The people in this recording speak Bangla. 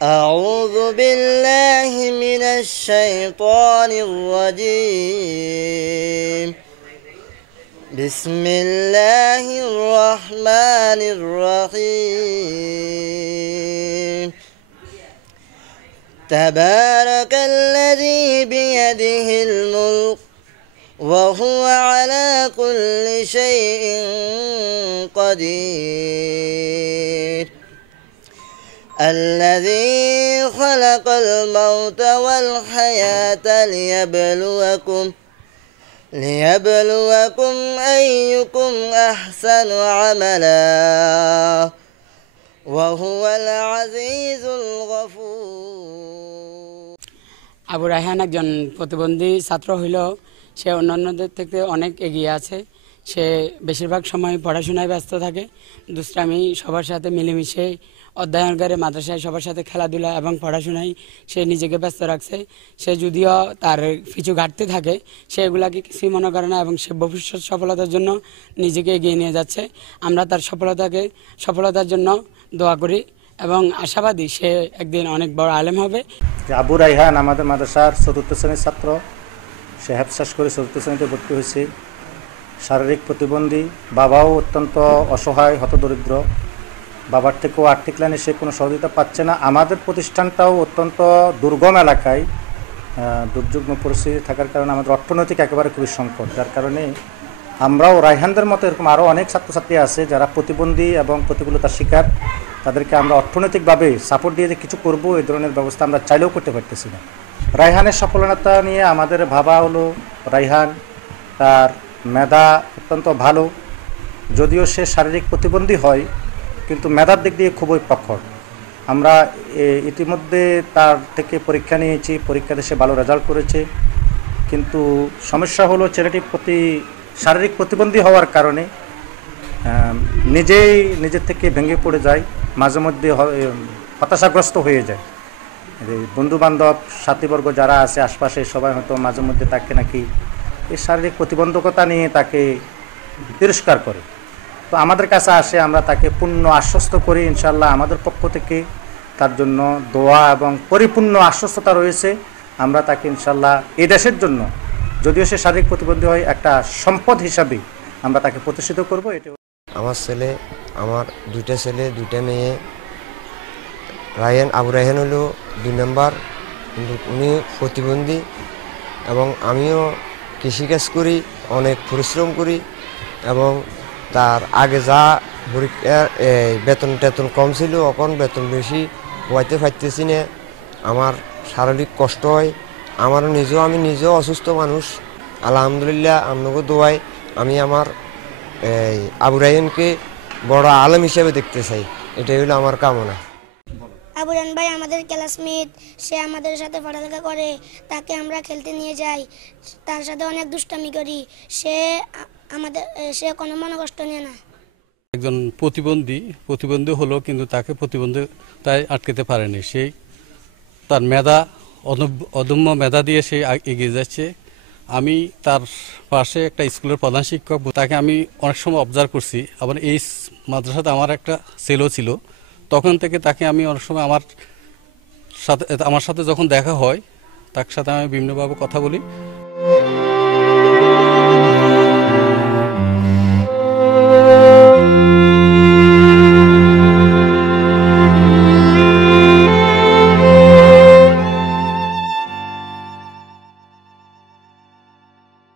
أعوذ بالله من الشيطان الرجيم. بسم الله الرحمن الرحيم. تبارك الذي بيده الملك وهو على كل شيء قدير. الذي خلق الموت والحياة ليبلوكم أيكم أحسن عملا وهو العزيز الغفور. আবু রায়হান একজন প্রতিবন্ধী ছাত্র হইলেও সে অন্যান্যদের থেকে অনেক এগিয়ে আছে। সে বেশিরভাগ সময় পড়াশোনায় ব্যস্ত থাকে, দুষ্টামি, সবার সাথে মিলেমিশে অধ্যয়ন করে, মাদ্রাসায় সবার সাথে খেলাধুলা এবং পড়াশোনায় সে নিজেকে ব্যস্ত রাখছে। সে যদিও তার কিছু ঘাটতি থাকে সেগুলাকে কিছুই মনে করে না এবং সে ভবিষ্যৎ সফলতার জন্য নিজেকে এগিয়ে নিয়ে যাচ্ছে। আমরা তার সফলতার জন্য দোয়া করি এবং আশাবাদী সে একদিন অনেক বড় আলেম হবে। আবু রায়হান আমাদের মাদ্রাসার ৪র্থ শ্রেণীর ছাত্র। সে হেফসাস করে ৪র্থ শ্রেণীতে ভর্তি হয়েছে। শারীরিক প্রতিবন্ধী, বাবাও অত্যন্ত অসহায়, হতদরিদ্র। বাবার থেকেও আর্থিক লাইনে সে কোনো সহযোগিতা পাচ্ছে না। আমাদের প্রতিষ্ঠানটাও অত্যন্ত দুর্গম এলাকায়, দুর্যোগ্য পরিস্থিতি থাকার কারণে আমাদের অর্থনৈতিক একেবারে খুবই সংকট, যার কারণে আমরাও রায়হানদের মতো এরকম আরও অনেক ছাত্রছাত্রী আছে যারা প্রতিবন্ধী এবং প্রতিকূলতার শিকার। তাদেরকে আমরা অর্থনৈতিকভাবে সাপোর্ট দিয়ে যে কিছু করব, এই ধরনের ব্যবস্থা আমরা চাইলেও করতে পারতেছি না। রায়হানের সফলতা নিয়ে আমাদের ভাবা হলো, রায়হান তার মেধা অত্যন্ত ভালো, যদিও সে শারীরিক প্রতিবন্ধী হয় কিন্তু মেধার দিক দিয়ে খুবই প্রখর। আমরা ইতিমধ্যে তার থেকে পরীক্ষা নিয়েছি, পরীক্ষাতে সে ভালো রেজাল্ট করেছে। কিন্তু সমস্যা হলো ছেলেটি শারীরিক প্রতিবন্ধী হওয়ার কারণে নিজের থেকে ভেঙে পড়ে যায়, মাঝে মধ্যে হতাশাগ্রস্ত হয়ে যায়। বন্ধুবান্ধব, সাথীবর্গ যারা আছে আশপাশে সবাই হয়তো মাঝে মধ্যে তাকে নাকি এই শারীরিক প্রতিবন্ধকতা নিয়ে তাকে তিরস্কার করে। তো আমাদের কাছে আসে, আমরা তাকে পূর্ণ আশ্বস্ত করি। ইনশাআল্লাহ আমাদের পক্ষ থেকে তার জন্য দোয়া এবং পরিপূর্ণ আশ্বস্ততা রয়েছে। আমরা তাকে ইনশাআল্লাহ এই দেশের জন্য, যদিও সে শারীরিক প্রতিবন্ধী হয়, একটা সম্পদ হিসাবে আমরা তাকে প্রতিষ্ঠিত করব। এটা আমার দুইটা ছেলে, দুইটা মেয়ে। আবু রায়হান হলো 2 নম্বর, কিন্তু উনি প্রতিবন্ধী এবং আমিও কৃষিকাজ করি, অনেক পরিশ্রম করি এবং তার আগে যা বেতন কম ছিল, এখন বেতন বেশি হইতে পারতেছি না। আমার শারীরিক কষ্ট হয়, আমি নিজেও অসুস্থ মানুষ। আলহামদুলিল্লাহ আপনাকে দোয়ায় আমি আমার আবু রায়হানকে বড় আলেম হিসেবে দেখতে চাই, এটাই হলো আমার কামনা। আবু রায়হান ভাই আমাদের ক্লাসমেট, সে আমাদের সাথে পড়ালেখা করে, তাকে আমরা খেলতে নিয়ে যাই, তার সাথে অনেক দুষ্টামি করি। সে কোনো মনে কষ্ট নেয় না। একজন প্রতিবন্ধী হলো, কিন্তু তাকে প্রতিবন্ধিতায় আটকাতে পারেনি। সেই তার অদম্য মেধা দিয়ে সে এগিয়ে যাচ্ছে। আমি তার পাশে একটা স্কুলের প্রধান শিক্ষক, তাকে আমি অনেক সময় অবজার্ভ করছি। আবার এই মাদ্রাসাতে আমার একটা ছেলেও ছিল, তখন থেকে তাকে আমি অনেক সময় আমার সাথে যখন দেখা হয়, তার সাথে আমি বিভিন্নভাবে কথা বলি।